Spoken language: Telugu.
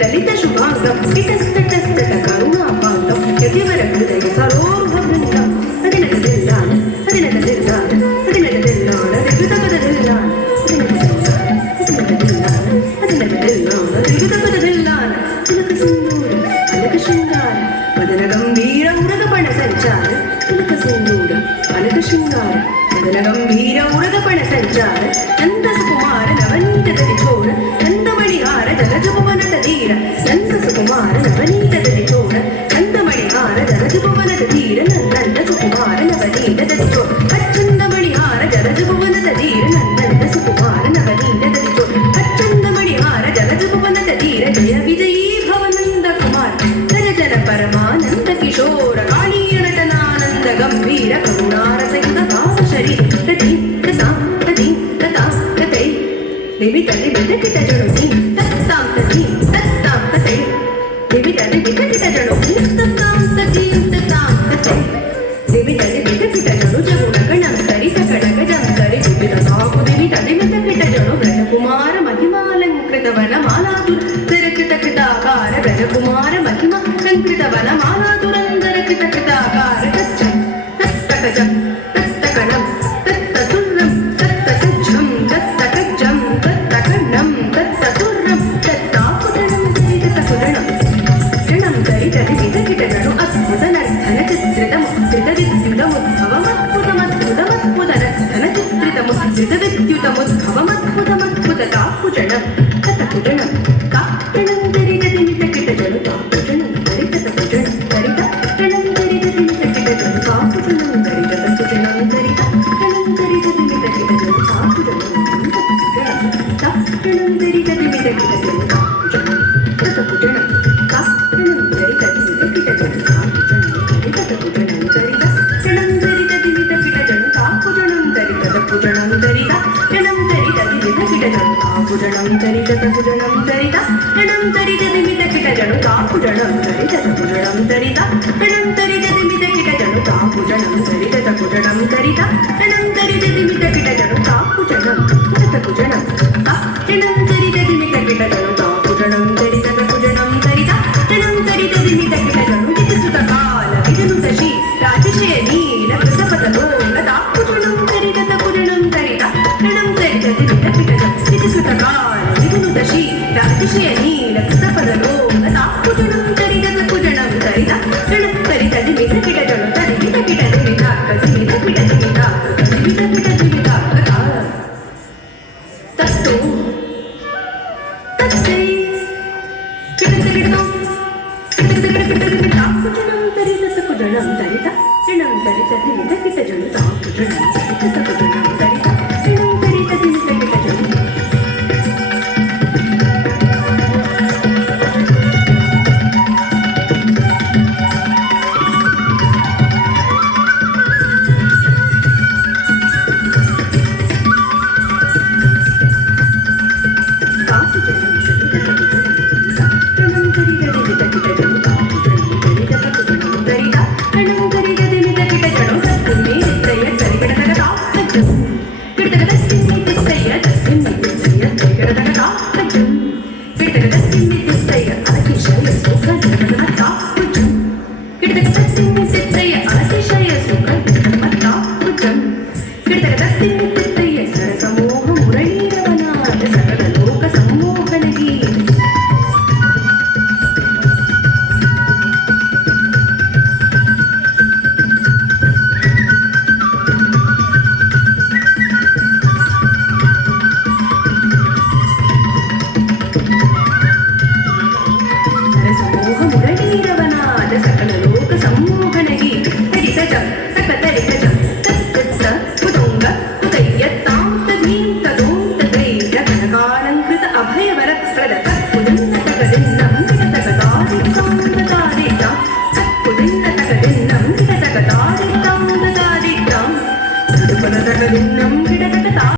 లలిత శుభాంగం ఇటస్తటస్తట కరుణాపాంగం యతివర హృదయ సరోరుహబృందం అదినట దిల్లాన అదినట దిల్లాన అదినట దిల్లాన దిగుతపద దిల్లాన అదినట దిల్లాన అదినట దిల్లాన దిగుతపద దిల్లాన తిలక సింధూర అలక శృంగార మదన గంభీర ఉరగపణ సంచార తిలక సింధూర అలక శృంగార మదన గంభీర ఉరగపణ సంచార నంద సుకుమార నవనీత తరి చోర నందమణి హార జలజపవనట ధీర నంద సుకుమార నవనీత తరి చోర నందమణి హార జలజపవనట ధీర నంద సుకుమార నవనీత తరి చోర అచ్చందమణి హార జలజపవనట ధీర నంద సుకుమార నవనీత తరి చోర అచ్చందమణి హార జలజపవనట ధీర జయ విజయీ భవనంద కుమార్ జన జన పరమానంద కిశోర కాళీయ నటనానంద గంభీర కరుణార సహిత భావ శరీర తతి తతా తతి తతా తతై నిమిత నిమిత కిట జనుని తత్తాం తతి తత్తాం తతై నిమిత నిమిత కిట జనుని తత్తాం తతి తత్తాం తతై నిమిత నిమిత కిట జను జగుణ గణం తరి సకడగ జం తరి వివిధ నాకు నిమిత నిమిత కిట జను బ్రజకుమార మహిమాలంకృత వన మాలాతుర కృత కృతాకార బ్రజకుమార మహిమ లంకృత వన మాలాతురందర కృత కృతాకార తచ్చం తత్తకజం తత్తకణం తత్తతుర్రం తత్తకజ్జం తత్తకజ్జం తత్తకణం తత్తతుర్రం తత్తాకుదణం తరితకుదణం క్షణం తరితది విదకిటగణు అద్భుత నర్ధన చిత్రితముద్రిత విద్యుతముద్భవమద్భుతమద్భుతమద్భుత నర్ధన చిత్రితముద్రిత విద్యుతముద్భవమద్భుతమద్భుత తాకుజణం తతకుజణం కాక్షణం తరితది మితకిటజను తాకుజణం తరితకుజణం తరిత క్షణం తరితది మితకిటజను తాకుజణం తరితకుజణం తరిత క్షణం తరితది మితకిటజను తాకుజణం తక్షణం తరితది మితకిటజను తాకుజణం తతకుజణం కాక్షణం తరితది మితకిటజను తాకుజణం తరితకుజణం తరిత క్షణం తరితది మితకిటజను తాకుజణం తరితకుజణం తరిత క్షణం తరితది మితకిటజను తాకుజణం తరితకుజణం తరిత క్షణం తరితది మితకిటజను తాకుజణం తరితకుజణం తరిత క్షణం తరితది మితకిటజను తాకుజణం తరితకుజణం తరిత క్షణం తరితది మితకిటజను తాకుజణం తరితకుజణం క్షణం తరితది మితకిటజను తాకుజణం తరితకుజణం తరిత క్షణం తరితది మితకిటజను జితసుత కాల విజనుత శ్రీ రాజశయ నీల కృతపతలోల తాకుజణం తరితకుజణం తరిత క్షణం తరితది మితకిటజను జితసుత కాల విజనుత శ్రీ రాజశయ నీల కృతపతలోల తాకుజణం తరితకుజణం తరిత క్షణం తరితది మితకిటజను తరి మితకిటది మితాకది మితకిటది మితాకది మితకిటది మితాకద తత్తు తత్తై కిటకిటకిటం కిటకిటకిటకిటది మితాకుజణం తరితకుజణం తరిత క్షణం తరితది మితకిటజను తాకుజణం తరితకుజణం తరిత క్షణం తరితది మితకిటజను సమూహ మురళీరవనాద సకల లోక సమ్మోహన తగద తక్కువ